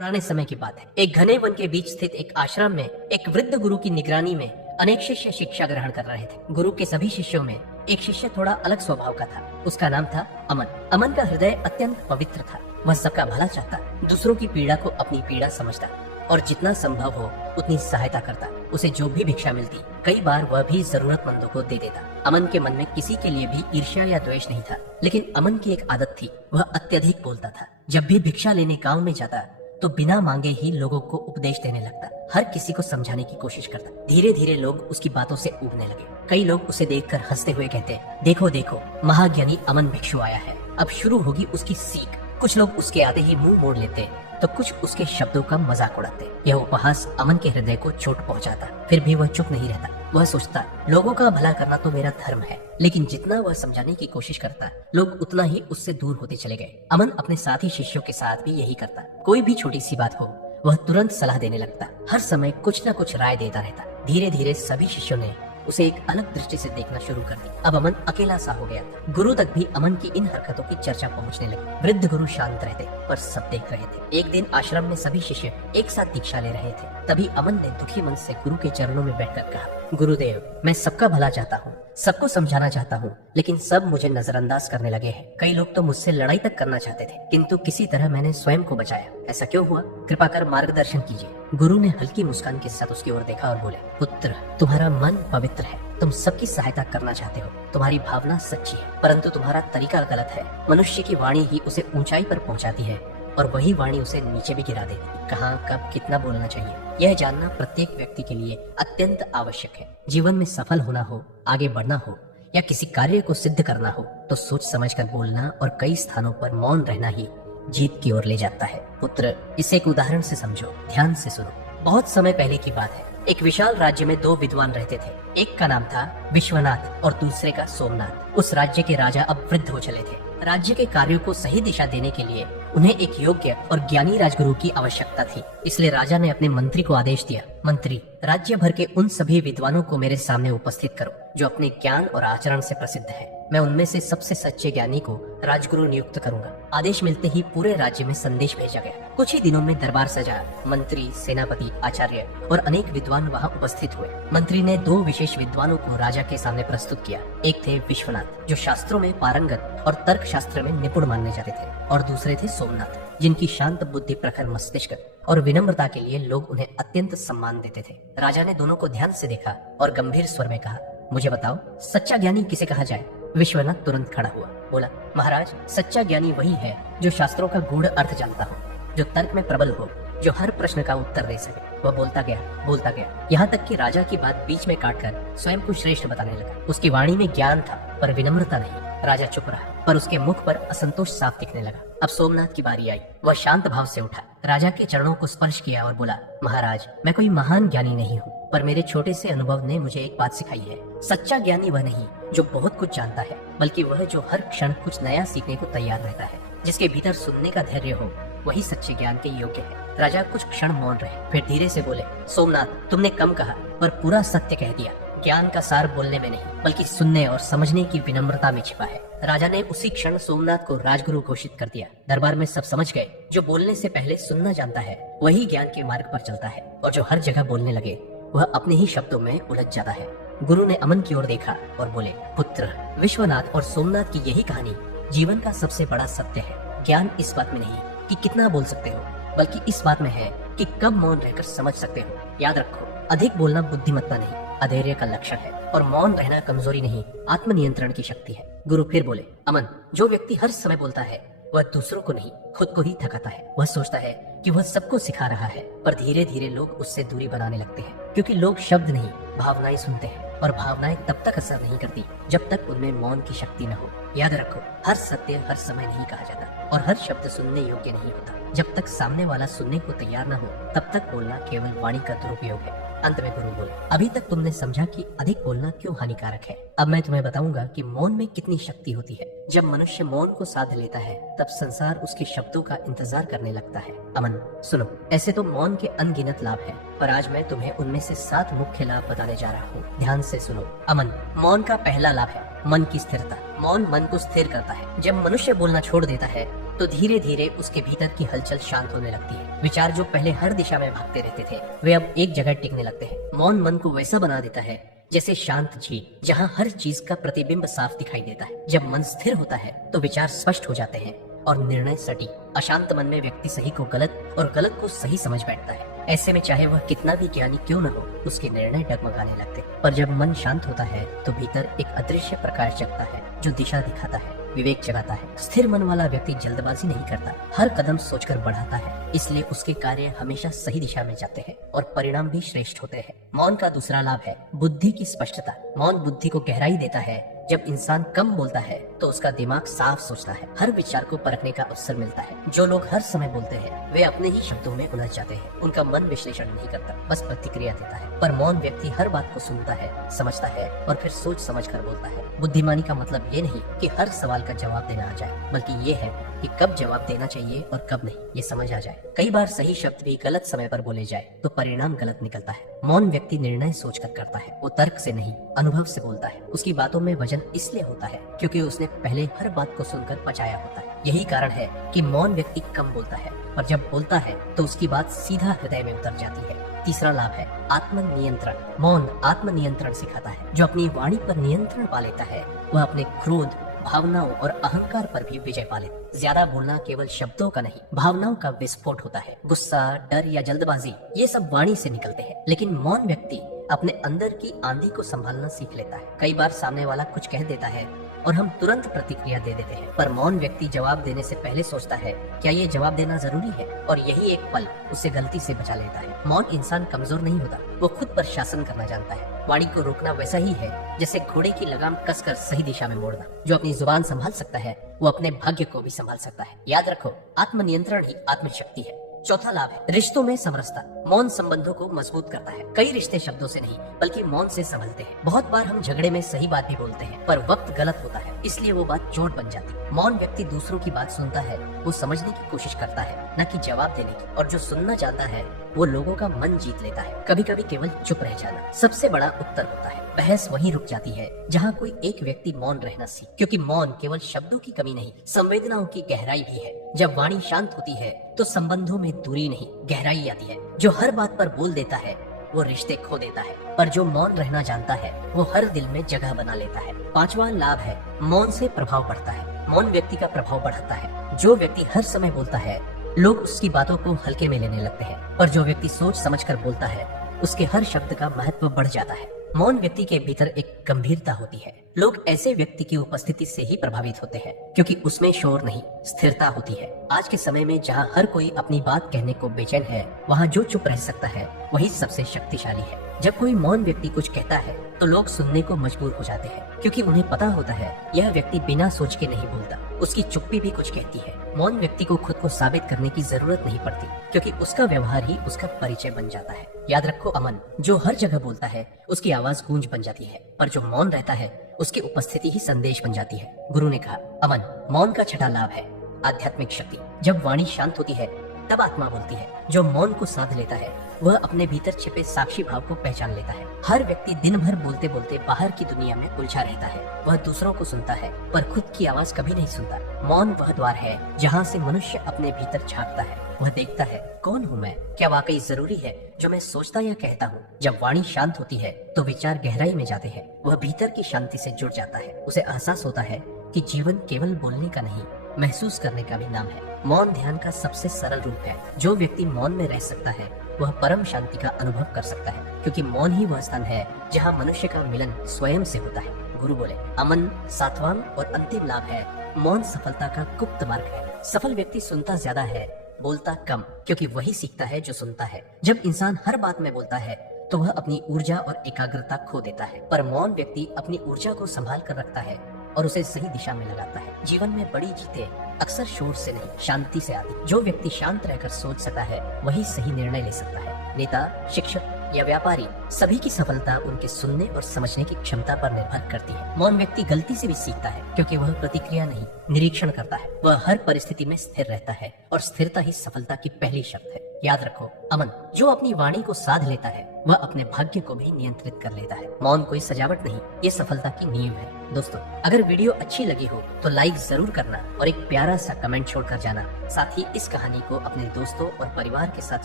पुराने समय की बात है। एक घने वन के बीच स्थित एक आश्रम में एक वृद्ध गुरु की निगरानी में अनेक शिष्य शिक्षा ग्रहण कर रहे थे। गुरु के सभी शिष्यों में एक शिष्य थोड़ा अलग स्वभाव का था। उसका नाम था अमन। अमन का हृदय अत्यंत पवित्र था। वह सबका भला चाहता, दूसरों की पीड़ा को अपनी पीड़ा समझता और जितना संभव हो उतनी सहायता करता। उसे जो भी भिक्षा मिलती कई बार वह भी जरूरतमंदों को दे देता। अमन के मन में किसी के लिए भी ईर्ष्या या द्वेष नहीं था, लेकिन अमन की एक आदत थी, वह अत्यधिक बोलता था। जब भी भिक्षा लेने गांव में जाता तो बिना मांगे ही लोगों को उपदेश देने लगता, हर किसी को समझाने की कोशिश करता। धीरे धीरे लोग उसकी बातों से ऊबने लगे। कई लोग उसे देखकर हंसते हुए कहते, देखो देखो, महाज्ञानी अमन भिक्षु आया है, अब शुरू होगी उसकी सीख। कुछ लोग उसके आते ही मुंह मोड़ लेते तो कुछ उसके शब्दों का मजाक उड़ाते। यह उपहास अमन के हृदय को चोट पहुंचाता। फिर भी वह चुप नहीं रहता। वह सोचता, लोगों का भला करना तो मेरा धर्म है, लेकिन जितना वह समझाने की कोशिश करता लोग उतना ही उससे दूर होते चले गए। अमन अपने साथी शिष्यों के साथ भी यही करता। कोई भी छोटी सी बात हो वह तुरंत सलाह देने लगता, हर समय कुछ न कुछ राय देता रहता। धीरे धीरे सभी शिष्यों ने उसे एक अलग दृष्टि से देखना शुरू कर दी। अब अमन अकेला सा हो गया था। गुरु तक भी अमन की इन हरकतों की चर्चा पहुंचने लगी। वृद्ध गुरु शांत रहते पर सब देख रहे थे। एक दिन आश्रम में सभी शिष्य एक साथ दीक्षा ले रहे थे। तभी अमन ने दुखी मन से गुरु के चरणों में बैठकर कहा, गुरुदेव, मैं सबका भला चाहता हूँ, सबको समझाना चाहता हूँ, लेकिन सब मुझे नजरअंदाज करने लगे हैं। कई लोग तो मुझसे लड़ाई तक करना चाहते थे, किंतु किसी तरह मैंने स्वयं को बचाया। ऐसा क्यों हुआ? कृपा कर मार्गदर्शन कीजिए। गुरु ने हल्की मुस्कान के साथ उसकी ओर देखा और बोले, पुत्र, तुम्हारा मन पवित्र है, तुम सबकी सहायता करना चाहते हो, तुम्हारी भावना सच्ची है, परंतु तुम्हारा तरीका गलत है। मनुष्य की वाणी ही उसे ऊंचाई पर पहुंचाती है और वही वाणी उसे नीचे भी गिरा देती। कहाँ, कब, कितना बोलना चाहिए, यह जानना प्रत्येक व्यक्ति के लिए अत्यंत आवश्यक है। जीवन में सफल होना हो, आगे बढ़ना हो या किसी कार्य को सिद्ध करना हो तो सोच समझकर बोलना और कई स्थानों पर मौन रहना ही जीत की ओर ले जाता है। पुत्र, इसे एक उदाहरण से समझो, ध्यान से सुनो। बहुत समय पहले की बात है। एक विशाल राज्य में दो विद्वान रहते थे। एक का नाम था विश्वनाथ और दूसरे का सोमनाथ। उस राज्य के राजा अब वृद्ध हो चले थे। राज्य के कार्यों को सही दिशा देने के लिए उन्हें एक योग्य और ज्ञानी राजगुरु की आवश्यकता थी। इसलिए राजा ने अपने मंत्री को आदेश दिया, मंत्री, राज्य भर के उन सभी विद्वानों को मेरे सामने उपस्थित करो जो अपने ज्ञान और आचरण से प्रसिद्ध है। मैं उनमें से सबसे सच्चे ज्ञानी को राजगुरु नियुक्त करूंगा। आदेश मिलते ही पूरे राज्य में संदेश भेजा गया। कुछ ही दिनों में दरबार सजा। मंत्री, सेनापति, आचार्य और अनेक विद्वान वहां उपस्थित हुए। मंत्री ने दो विशेष विद्वानों को राजा के सामने प्रस्तुत किया। एक थे विश्वनाथ, जो शास्त्रों में पारंगत और तर्क शास्त्र में निपुण माने जाते थे, और दूसरे थे सोमनाथ, जिनकी शांत बुद्धि, प्रखर मस्तिष्क और विनम्रता के लिए लोग उन्हें अत्यंत सम्मान देते थे। राजा ने दोनों को ध्यान से देखा और गंभीर स्वर में कहा, मुझे बताओ, सच्चा ज्ञानी किसे कहा जाए? विश्वनाथ तुरंत खड़ा हुआ, बोला, महाराज, सच्चा ज्ञानी वही है जो शास्त्रों का गूढ़ अर्थ जानता हो, जो तर्क में प्रबल हो, जो हर प्रश्न का उत्तर दे सके। वह बोलता गया, यहाँ तक कि राजा की बात बीच में काटकर स्वयं को श्रेष्ठ बताने लगा। उसकी वाणी में ज्ञान था पर विनम्रता नहीं। राजा चुप रहा, पर उसके मुख पर असंतोष साफ दिखने लगा। अब सोमनाथ की बारी आई। वह शांत भाव से उठा, राजा के चरणों को स्पर्श किया और बोला, महाराज, मैं कोई महान ज्ञानी नहीं हूँ, पर मेरे छोटे से अनुभव ने मुझे एक बात सिखाई है। सच्चा ज्ञानी वह नहीं जो बहुत कुछ जानता है, बल्कि वह जो हर क्षण कुछ नया सीखने को तैयार रहता है। जिसके भीतर सुनने का धैर्य हो, वही सच्चे ज्ञान के योग्य है। राजा कुछ क्षण मौन रहे, फिर धीरे से बोले, सोमनाथ, तुमने कम कहा पर पूरा सत्य कह दिया। ज्ञान का सार बोलने में नहीं, बल्कि सुनने और समझने की विनम्रता में छिपा है। राजा ने उसी क्षण सोमनाथ को राजगुरु घोषित कर दिया। दरबार में सब समझ गए, जो बोलने से पहले सुनना जानता है वही ज्ञान के मार्ग पर चलता है, और जो हर जगह बोलने लगे वह अपने ही शब्दों में उलझ जाता है। गुरु ने अमन की ओर देखा और बोले, पुत्र, विश्वनाथ और सोमनाथ की यही कहानी जीवन का सबसे बड़ा सत्य है। ज्ञान इस बात में नहीं कि कितना बोल सकते हो, बल्कि इस बात में है कि कब मौन रहकर समझ सकते हो। याद रखो, अधिक बोलना बुद्धिमत्ता नहीं, अधैर्य का लक्षण है, और मौन रहना कमजोरी नहीं, आत्मनियंत्रण की शक्ति है। गुरु फिर बोले, अमन, जो व्यक्ति हर समय बोलता है वह दूसरों को नहीं, खुद को ही थकाता है। वह सोचता है कि वह सबको सिखा रहा है, पर धीरे धीरे लोग उससे दूरी बनाने लगते हैं, क्योंकि लोग शब्द नहीं, भावनाएं सुनते हैं, और भावनाएं तब तक असर नहीं करती जब तक उनमें मौन की शक्ति न हो। याद रखो, हर सत्य हर समय नहीं कहा जाता, और हर शब्द सुनने योग्य नहीं होता। जब तक सामने वाला सुनने को तैयार न हो, तब तक बोलना केवल वाणी का दुरुपयोग है। अंत में गुरु बोले, अभी तक तुमने समझा कि अधिक बोलना क्यों हानिकारक है। अब मैं तुम्हें बताऊंगा कि मौन में कितनी शक्ति होती है। जब मनुष्य मौन को साध लेता है, तब संसार उसके शब्दों का इंतजार करने लगता है। अमन, सुनो, ऐसे तो मौन के अनगिनत लाभ हैं, पर आज मैं तुम्हें उनमें से 7 मुख्य लाभ बताने जा रहा हूँ। ध्यान से सुनो। अमन, मौन का पहला लाभ है मन की स्थिरता। मौन मन को स्थिर करता है। जब मनुष्य बोलना छोड़ देता है तो धीरे धीरे उसके भीतर की हलचल शांत होने लगती है। विचार जो पहले हर दिशा में भागते रहते थे वे अब एक जगह टिकने लगते हैं। मौन मन को वैसा बना देता है जैसे शांत झील, जहाँ हर चीज का प्रतिबिंब साफ दिखाई देता है। जब मन स्थिर होता है तो विचार स्पष्ट हो जाते हैं और निर्णय सटीक। अशांत मन में व्यक्ति सही को गलत और गलत को सही समझ बैठता है। ऐसे में चाहे वह कितना भी ज्ञानी क्यों न हो, उसके निर्णय डगमगाने लगते। पर जब मन शांत होता है तो भीतर एक अदृश्य प्रकाश जगता है जो दिशा दिखाता है, विवेक जगाता है। स्थिर मन वाला व्यक्ति जल्दबाजी नहीं करता, हर कदम सोचकर बढ़ाता है, इसलिए उसके कार्य हमेशा सही दिशा में जाते हैं और परिणाम भी श्रेष्ठ होते हैं। मौन का दूसरा लाभ है बुद्धि की स्पष्टता। मौन बुद्धि को गहराई देता है। जब इंसान कम बोलता है तो उसका दिमाग साफ सोचता है, हर विचार को परखने का अवसर मिलता है। जो लोग हर समय बोलते हैं वे अपने ही शब्दों में उलझ जाते हैं, उनका मन विश्लेषण नहीं करता, बस प्रतिक्रिया देता है। पर मौन व्यक्ति हर बात को सुनता है, समझता है और फिर सोच समझ कर बोलता है। बुद्धिमानी का मतलब ये नहीं कि हर सवाल का जवाब देना आ जाए, बल्कि ये है कि कब जवाब देना चाहिए और कब नहीं, ये समझ आ जाए। कई बार सही शब्द भी गलत समय पर बोले जाए तो परिणाम गलत निकलता है। मौन व्यक्ति निर्णय सोचकर करता है, वो तर्क से नहीं अनुभव से बोलता है। उसकी बातों में वजन इसलिए होता है क्योंकि उसने पहले हर बात को सुनकर पचाया होता है। यही कारण है कि मौन व्यक्ति कम बोलता है, और जब बोलता है तो उसकी बात सीधा हृदय में उतर जाती है। तीसरा लाभ है आत्म नियंत्रण। मौन आत्म नियंत्रण सिखाता है। जो अपनी वाणी पर नियंत्रण पा लेता है वह अपने क्रोध, भावनाओं और अहंकार पर भी विजय पा लेता। ज्यादा बोलना केवल शब्दों का नहीं, भावनाओं का विस्फोट होता है। गुस्सा, डर या जल्दबाजी ये सब वाणी से निकलते हैं, लेकिन मौन व्यक्ति अपने अंदर की आंधी को संभालना सीख लेता है। कई बार सामने वाला कुछ कह देता है और हम तुरंत प्रतिक्रिया दे देते हैं, पर मौन व्यक्ति जवाब देने से पहले सोचता है क्या ये जवाब देना जरूरी है, और यही एक पल उसे गलती से बचा लेता है। मौन इंसान कमजोर नहीं होता, वो खुद पर शासन करना जानता है। वाणी को रोकना वैसा ही है जैसे घोड़े की लगाम कसकर सही दिशा में मोड़ना। जो अपनी जुबान संभाल सकता है वो अपने भाग्य को भी संभाल सकता है। याद रखो, आत्मनियंत्रण ही आत्मशक्ति है। चौथा लाभ है रिश्तों में समरसता। मौन संबंधों को मजबूत करता है। कई रिश्ते शब्दों से नहीं बल्कि मौन से संभलते हैं। बहुत बार हम झगड़े में सही बात भी बोलते हैं पर वक्त गलत होता है, इसलिए वो बात चोट बन जाती है। मौन व्यक्ति दूसरों की बात सुनता है, वो समझने की कोशिश करता है, न कि जवाब देने की। और जो सुनना चाहता है वो लोगों का मन जीत लेता है। कभी कभी केवल चुप रह जाना सबसे बड़ा उत्तर होता है। बहस वहीं रुक जाती है जहाँ कोई एक व्यक्ति मौन रहना सीख, क्योंकि मौन केवल शब्दों की कमी नहीं, संवेदनाओं की गहराई भी है। जब वाणी शांत होती है तो संबंधों में दूरी नहीं, गहराई आती है। जो हर बात पर बोल देता है वो रिश्ते खो देता है, पर जो मौन रहना जानता है वो हर दिल में जगह बना लेता है। पांचवा लाभ है मौन से प्रभाव बढ़ता है। मौन व्यक्ति का प्रभाव बढ़ाता है। जो व्यक्ति हर समय बोलता है लोग उसकी बातों को हल्के में लेने लगते हैं, पर जो व्यक्ति सोच समझकर बोलता है उसके हर शब्द का महत्व बढ़ जाता है। मौन व्यक्ति के भीतर एक गंभीरता होती है। लोग ऐसे व्यक्ति की उपस्थिति से ही प्रभावित होते हैं क्योंकि उसमें शोर नहीं, स्थिरता होती है। आज के समय में जहाँ हर कोई अपनी बात कहने को बेचैन है, वहाँ जो चुप रह सकता है वही सबसे शक्तिशाली है। जब कोई मौन व्यक्ति कुछ कहता है तो लोग सुनने को मजबूर हो जाते हैं, क्योंकि उन्हें पता होता है यह व्यक्ति बिना सोच के नहीं बोलता, उसकी चुप्पी भी कुछ कहती है। मौन व्यक्ति को खुद को साबित करने की जरूरत नहीं पड़ती, क्योंकि उसका व्यवहार ही उसका परिचय बन जाता है। याद रखो, अमन जो हर जगह बोलता है उसकी आवाज गूंज बन जाती है, पर जो मौन रहता है उसकी उपस्थिति ही संदेश बन जाती है। गुरु ने कहा, अमन मौन का छठा लाभ है आध्यात्मिक शक्ति। जब वाणी शांत होती है तब आत्मा बोलती है। जो मौन को साध लेता है वह अपने भीतर छिपे साक्षी भाव को पहचान लेता है। हर व्यक्ति दिन भर बोलते बोलते बाहर की दुनिया में उलझा रहता है। वह दूसरों को सुनता है पर खुद की आवाज कभी नहीं सुनता। मौन वह द्वार है जहाँ से मनुष्य अपने भीतर झांकता है। वह देखता है कौन हूँ मैं, क्या वाकई जरूरी है जो मैं सोचता या कहता हूँ। जब वाणी शांत होती है तो विचार गहराई में जाते हैं। वह भीतर की शांति से जुड़ जाता है। उसे एहसास होता है कि जीवन केवल बोलने का नहीं, महसूस करने का भी नाम है। मौन ध्यान का सबसे सरल रूप है। जो व्यक्ति मौन में रह सकता है वह परम शांति का अनुभव कर सकता है, क्योंकि मौन ही वह स्थान है जहाँ मनुष्य का मिलन स्वयं से होता है। गुरु बोले, अमन सातवां और अंतिम लाभ है मौन सफलता का गुप्त मार्ग है। सफल व्यक्ति सुनता ज्यादा है, बोलता कम, क्योंकि वही सीखता है जो सुनता है। जब इंसान हर बात में बोलता है तो वह अपनी ऊर्जा और एकाग्रता खो देता है, पर मौन व्यक्ति अपनी ऊर्जा को संभाल कर रखता है और उसे सही दिशा में लगाता है। जीवन में बड़ी जीतें अक्सर शोर से नहीं, शांति से आती। जो व्यक्ति शांत रहकर सोच सकता है वही सही निर्णय ले सकता है। नेता, शिक्षक या व्यापारी, सभी की सफलता उनके सुनने और समझने की क्षमता पर निर्भर करती है। मौन व्यक्ति गलती से भी सीखता है, क्योंकि वह प्रतिक्रिया नहीं, निरीक्षण करता है। वह हर परिस्थिति में स्थिर रहता है और स्थिरता ही सफलता की पहली शर्त है। याद रखो, अमन जो अपनी वाणी को साध लेता है वह अपने भाग्य को भी नियंत्रित कर लेता है। मौन कोई सजावट नहीं, ये सफलता की नींव है। दोस्तों, अगर वीडियो अच्छी लगी हो तो लाइक जरूर करना और एक प्यारा सा कमेंट छोड़कर जाना। साथ ही इस कहानी को अपने दोस्तों और परिवार के साथ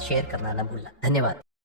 शेयर करना न भूलना। धन्यवाद।